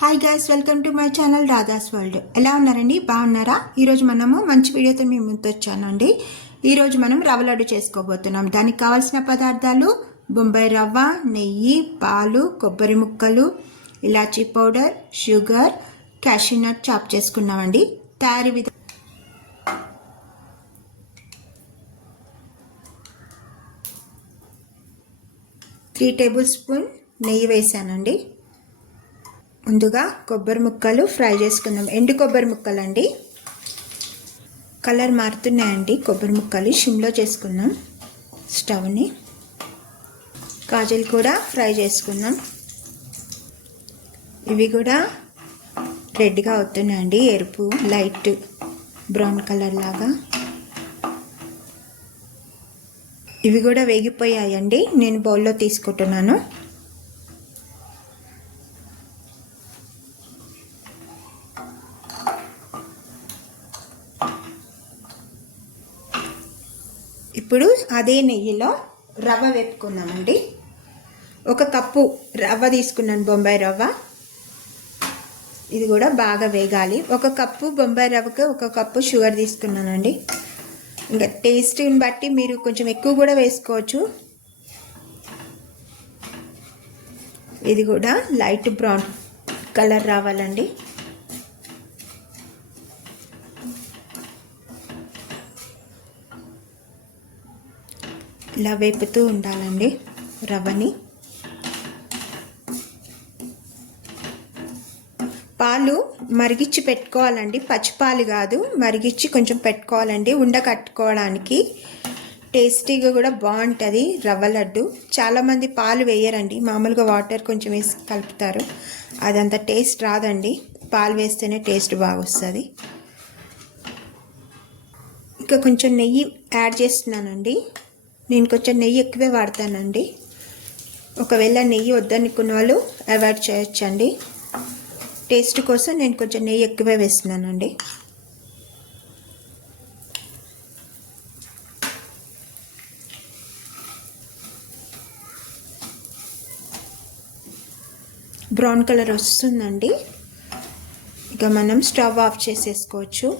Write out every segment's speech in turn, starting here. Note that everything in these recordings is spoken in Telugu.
Hi guys, welcome to my channel Radha's world. ఎలా ఉన్నారండి? బాగున్నారా? ఈరోజు మనము మంచి వీడియోతో మీ ముందు వచ్చానండి. ఈరోజు మనం రవ్వ లడ్డు చేసుకోబోతున్నాం. దానికి కావాల్సిన పదార్థాలు బొంబాయి రవ్వ, నెయ్యి, పాలు, కొబ్బరి ముక్కలు, ఇలాచీ పౌడర్, షుగర్, క్యాషూనట్ చాప్ చేసుకున్నామండి. తయారీ విధానం 3 టేబుల్ స్పూన్ నెయ్యి వేసానండి. ముందుగా కొబ్బరి ముక్కలు ఫ్రై చేసుకుందాం. ఎండు కొబ్బరి ముక్కలు అండి, కలర్ మారుతున్నాయండి. కొబ్బరి ముక్కలు సిమ్లో చేసుకుందాం స్టవ్ని. కాజలు కూడా ఫ్రై చేసుకుందాం. ఇవి కూడా రెడ్గా అవుతున్నాయండి, ఎరుపు లైట్ బ్రౌన్ కలర్ లాగా. ఇవి కూడా వేగిపోయాయండి. నేను బౌల్లో తీసుకుంటున్నాను. ఇప్పుడు అదే నెయ్యిలో రవ్వ వేపుకుందామండి. 1 కప్పు రవ్వ తీసుకున్నాను, బొంబాయి రవ్వ. ఇది కూడా బాగా వేగాలి. 1 కప్పు బొంబాయి రవ్వకు 1 కప్పు షుగర్ తీసుకున్నానండి. ఇంకా టేస్ట్ని బట్టి మీరు కొంచెం ఎక్కువ కూడా వేసుకోవచ్చు. ఇది కూడా లైట్ బ్రౌన్ కలర్ రావాలండి. ఇలా వేపుతూ ఉండాలండి రవ్వని. పాలు మరిగిచ్చి పెట్టుకోవాలండి, పచ్చిపాలు కాదు, మరిగిచ్చి కొంచెం పెట్టుకోవాలండి ఉండ కట్టుకోవడానికి. టేస్టీగా కూడా బాగుంటుంది రవ్వ లడ్డు. చాలామంది పాలు వేయరండి, మామూలుగా వాటర్ కొంచెం వేసి కలుపుతారు. అదంత టేస్ట్ రాదండి, పాలు వేస్తేనే టేస్ట్ బాగా వస్తుంది. ఇంకా కొంచెం నెయ్యి యాడ్ చేస్తున్నానండి. నేను కొంచెం నెయ్యి ఎక్కువే వాడతానండి. ఒకవేళ నెయ్యి వద్దనుకున్న వాళ్ళు అవాయిడ్ చేయొచ్చండి. టేస్ట్ కోసం నేను కొంచెం నెయ్యి ఎక్కువే వేస్తున్నానండి. బ్రౌన్ కలర్ వస్తుందండి. ఇక మనం స్టవ్ ఆఫ్ చేసేసుకోవచ్చు.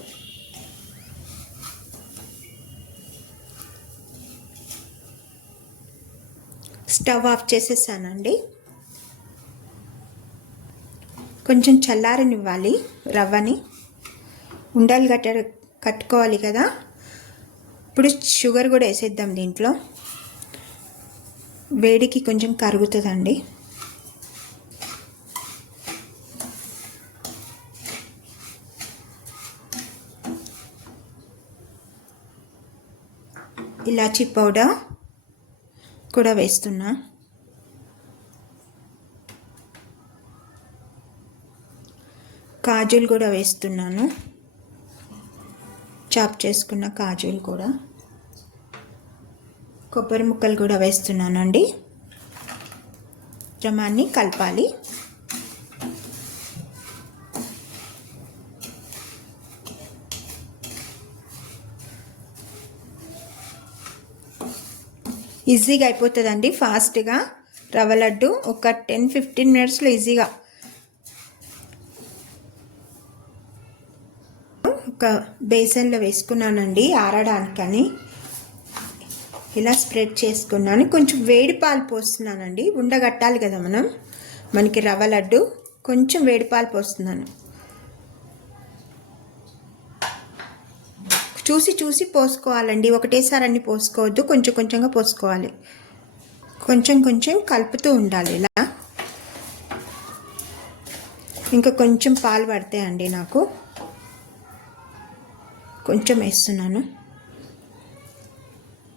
స్టవ్ ఆఫ్ చేసేసానండి. కొంచెం చల్లారనివ్వాలి రవ్వని. ఉండలు కట్టుకోవాలి కదా. ఇప్పుడు షుగర్ కూడా వేసేద్దాం దీంట్లో. వేడికి కొంచెం కరుగుతుందండి. ఇలాచీ పౌడర్ కూడా వేస్తున్నా. కాజులు కూడా వేస్తున్నాను, చాప్ చేసుకున్న కాజులు కూడా. కొబ్బరి ముక్కలు కూడా వేస్తున్నానండి. రమాన్ని కలపాలి. ఈజీగా అయిపోతుందండి, ఫాస్ట్గా. రవ్వ లడ్డు ఒక 10-15 మినిట్స్లో ఈజీగా. ఒక బేసన్లో వేసుకున్నానండి ఆరడానికని. ఇలా స్ప్రెడ్ చేసుకున్నాను. కొంచెం వేడి పాలు పోస్తున్నానండి, ఉండగట్టాలి కదా మనకి రవ్వ లడ్డు. కొంచెం వేడి పాలు పోస్తున్నాను. చూసి చూసి పోసుకోవాలండి, ఒకటేసారి అన్ని పోసుకోవద్దు, కొంచెం కొంచెంగా పోసుకోవాలి. కొంచెం కొంచెం కలుపుతూ ఉండాలి ఇలా. ఇంకా కొంచెం పాలు పడతాయండి నాకు, కొంచెం వేస్తున్నాను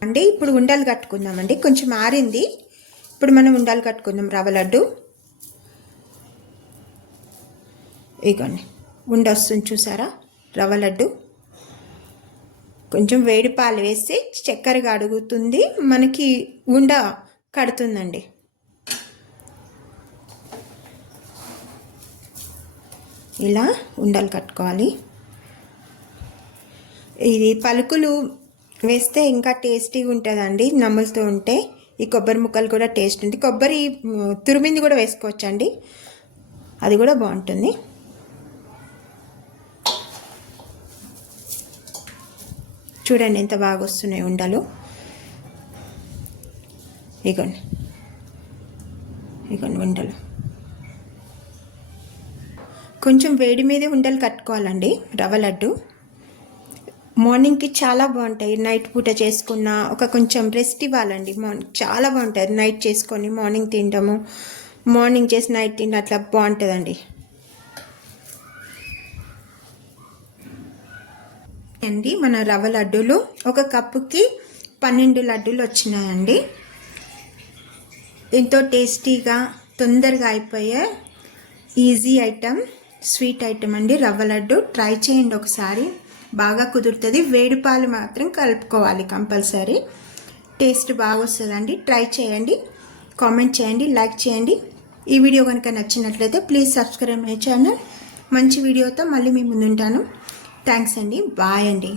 అండి. ఇప్పుడు ఉండలు కట్టుకుందామండి. కొంచెం ఆరింది, ఇప్పుడు మనం ఉండలు కట్టుకుందాం రవ్వ లడ్డు. ఇగోండి ఉండ వస్తుంది చూసారా రవ్వ లడ్డు. కొంచెం వేడి పాలు వేస్తే చక్కెరగా అడుగుతుంది, మనకి ఉండ కడుతుందండి. ఇలా ఉండలు కట్టుకోవాలి. ఇది పలుకులు వేస్తే ఇంకా టేస్టీగా ఉంటుందండి నమ్ములుతూ ఉంటే. ఈ కొబ్బరి ముక్కలు కూడా టేస్ట్ ఉంది. కొబ్బరి తురిమింది కూడా వేసుకోవచ్చండి. అది కూడా బాగుంటుంది. చూడండి ఎంత బాగా వస్తున్నాయి ఉండలు. ఇగోండి ఉండలు. కొంచెం వేడి మీదే ఉండలు కట్టుకోవాలండి రవ్వ లడ్డు. మార్నింగ్కి చాలా బాగుంటాయి. నైట్ పూట చేసుకున్న కొంచెం రెస్ట్ ఇవ్వాలండి. చాలా బాగుంటుంది. నైట్ చేసుకొని మార్నింగ్ తినడము, మార్నింగ్ చేసి నైట్ తింటే అట్లా బాగుంటుందండి. అండి మన రవ్వ లడ్డూలు 1 కప్పుకి 12 లడ్డూలు వచ్చినాయండి. ఎంతో టేస్టీగా తొందరగా అయిపోయే ఈజీ ఐటమ్, స్వీట్ ఐటమ్ అండి రవ్వ లడ్డు. ట్రై చేయండి ఒకసారి, బాగా కుదురుతుంది. వేడి పాలు మాత్రం కలుపుకోవాలి కంపల్సరీ. టేస్ట్ బాగా వస్తుందండి. ట్రై చేయండి, కామెంట్ చేయండి, లైక్ చేయండి. ఈ వీడియో కనుక నచ్చినట్లయితే ప్లీజ్ సబ్స్క్రైబ్ మై ఛానల్. మంచి వీడియోతో మళ్ళీ మీ ముందుంటాను. థ్యాంక్స్ అండి. బాయ్ అండి.